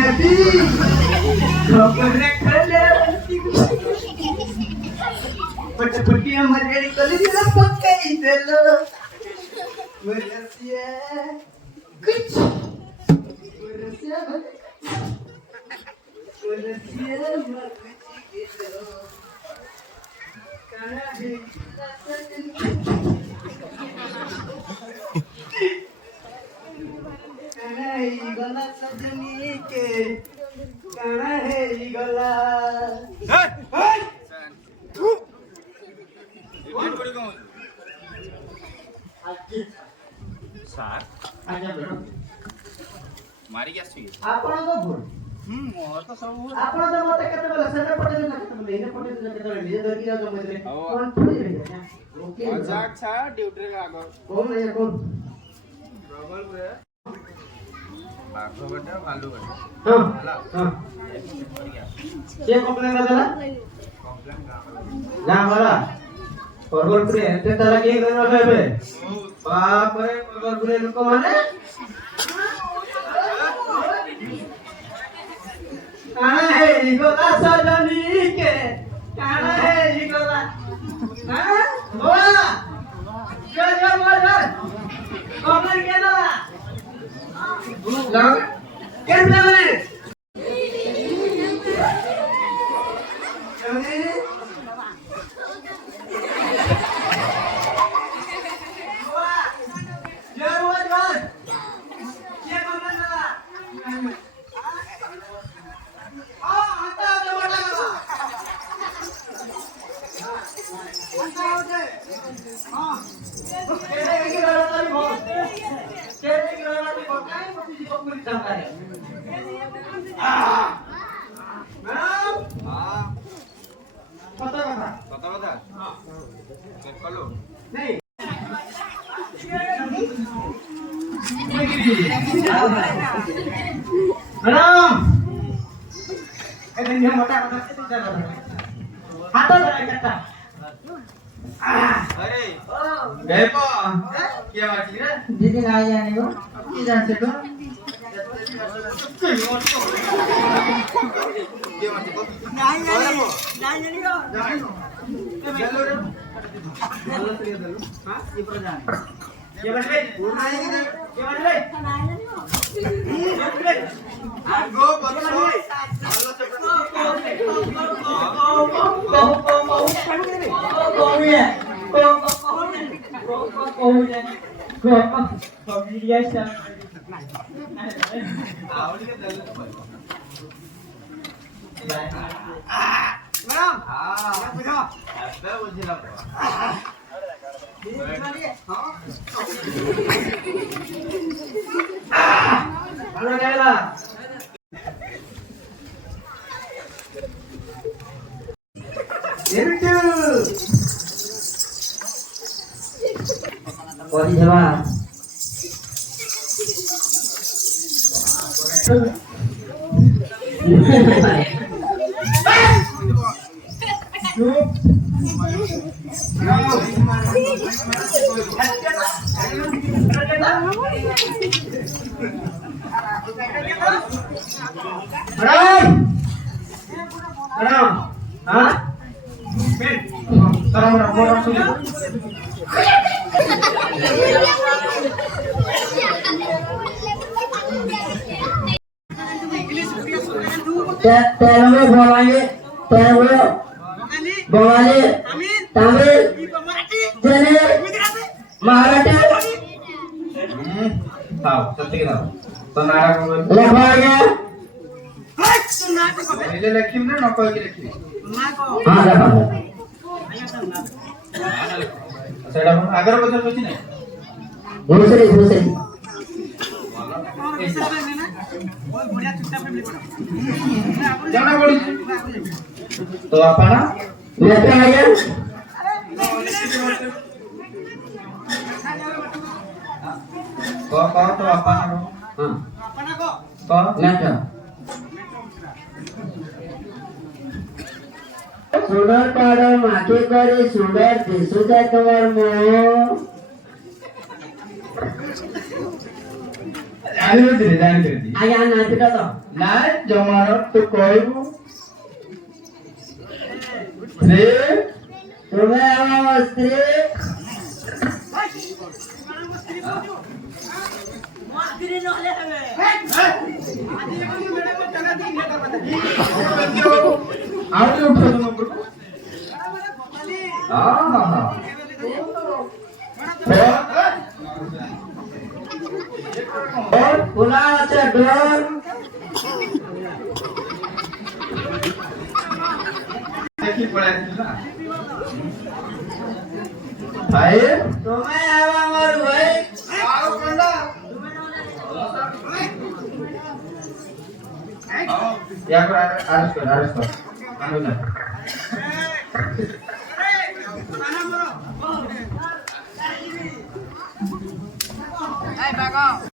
Baby खबर रखले पटपटी हमारे कली दिला पक्का इदेलो वरसिया कुछ वरसिया काना है गला सजनी के काना है गला ସାର୍ ଆଜ୍ଞା ବେଟା ମାରିକି ଆସିବି ଆପଣଙ୍କ ଭୁଲ ମୋର ତ ସବୁ ଭୁଲ ଆପଣ ତ ମତେ କେତେବେଳେ ସେଟା ପଠେଇ ଦେଲେ କେତେବେଳେ ଏନେ ପଠେଇ ଦେଲେ କେତେବେଳେ ନିଜେ ଧରିକି ଯାଉଛ ମତେ ହଉ। କଣ ଠୁଇ ରେ ଓକେ ମଜାକ ଛାଡ଼ ଡ୍ୟୁଟିରେ ଆଗ କୋନ ରେ କୋନ ପ୍ରବଲପୁରରେ ବାଘ ବେଟା ଭାଲୁ ବେଟା ହଁ ହେଲା ହଁ କରିକି ଆସ କିଏ କମ୍ପ୍ଲେନ୍ କରିଦେଲା କମ୍ପ୍ଲେନ୍ ଗାଁ वाला ପର୍ବତରେ ଏତେ ତାରା କିଏ କରିବ ଏବେ ବାପ ରେ ପର୍ବତରେ ଲୋକମାନେ କାଣା ହେଇ ଗଲା ସଜନୀ କେ କାଣା ହେଇ ଗଲା ହାଁ ବୋଲା ଜୟ ଜୟ ବୋଲ କମେଣ୍ଟ କେ ଦଲା ଲାଗ କେତେ ମାନେ ସତ କଥା ଚେକ୍ କଲୁ अरे देखो क्या बात है दीदी ना जाने को की जानते तो क्या बात है नहीं जाने को चलो रे चलो तो ये दलो हां ये पर जाने ये बन गई ये बन गई गो बच्चों Pode levar. Terlalu bawahnya, terlalu bawahnya, Tamil, Jene, Marathi, tahu seperti itu tenara kemudian Lebanya, ini lekim na nokol ki lekim ada apa? ସେଟା ଆଗର ବছର ଅଛି ନା Musri, musri. ଜଣା ପଡୁଛି ତ ଆପଣ Lihat aja. କହ ତ ଆପଣ କହ Lihat. सुंदर पाड़ माथे करे सुंदर दिसुता तुम्हार मोह ଜାଣିଥିଲି ଆଜ୍ଞା ନାତିଟା ତ ନାଇଁ ଜମାର ତୁ କହିବୁ ରେ ତୁମେ ଆମ ସ୍ତ୍ରୀ ଆଉ ଟିକେ ଉଠେଇ ଦଉନ ଉପରକୁ খোলা আছে ডোর দেখি পড়ে আসছিল না ভাই তুমি আমার ভাই আর কোনটা या कर अरेस्ट कर कानून है Hey, back off.